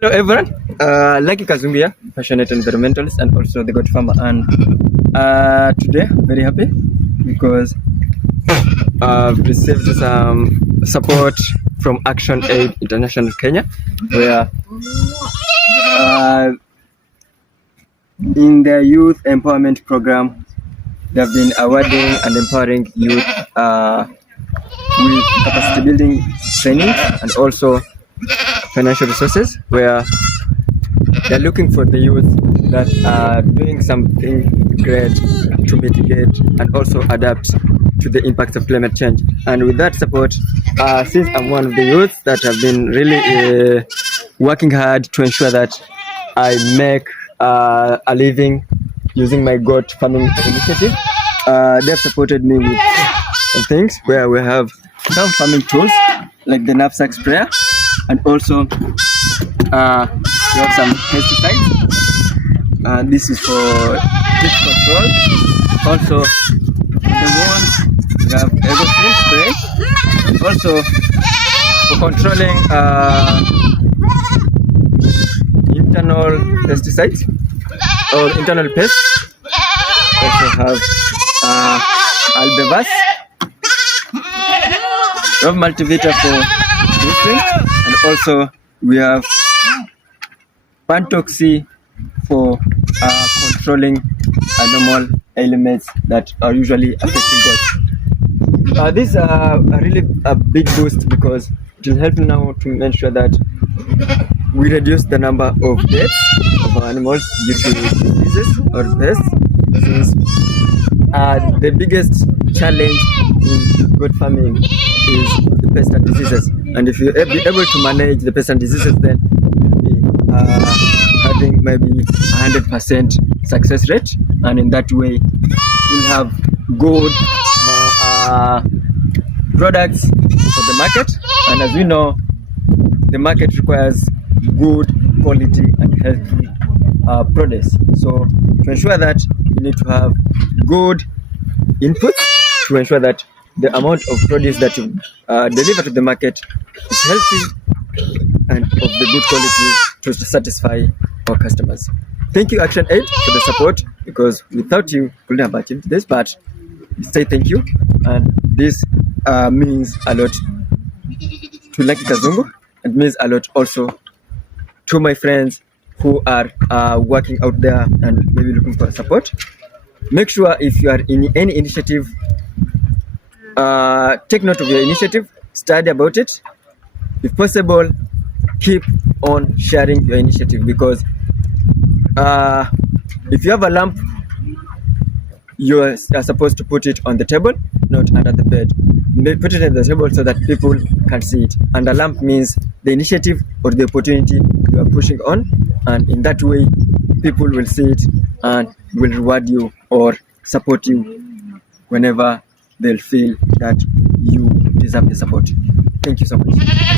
Hello everyone, Lucky Kazungu here, passionate environmentalist and also the goat farmer. And today I'm very happy because I've received some support from Action Aid International Kenya, where in their youth empowerment program they have been awarding and empowering youth with capacity building training and also financial resources, where they're looking for the youth that are doing something great to mitigate and also adapt to the impacts of climate change. And with that support, since I'm one of the youths that have been really working hard to ensure that I make a living using my goat farming initiative, they've supported me with some things where we have some farming tools like the knapsack sprayer, and also we have some pesticides. This is for pest control. Also the ones we have everything spray, and also for controlling internal pesticides or internal pests. Also have Albevas. We have multivita for boosting, and also we have Pantoxy for controlling normal elements that are usually affecting goats. These are really a big boost because it will help now to make sure that we reduce the number of deaths of animals due to diseases or pests, since the biggest challenge in goat farming is the pests and diseases. And if you're able to manage the pests and diseases, then you'll be having maybe 100% success rate, and in that way you'll have good products for the market. And as we know, the market requires good quality and healthy produce. So to ensure that, you need to have good input to ensure that the amount of produce that you deliver to the market is healthy and of the good quality to satisfy our customers. Thank you, Action Aid, for the support, because without you, we couldn't have achieved this. But say thank you, and this means a lot to Lucky Kazungu. It means a lot also to my friends who are working out there and maybe looking for support. Make sure if you are in any initiative, take note of your initiative, study about it. If possible, keep on sharing your initiative, because if you have a lamp, you are supposed to put it on the table, not under the bed. Put it on the table so that people can see it. And a lamp means the initiative or the opportunity you are pushing on, and in that way people will see it and will reward you or support you whenever they'll feel that you deserve the support. Thank you so much.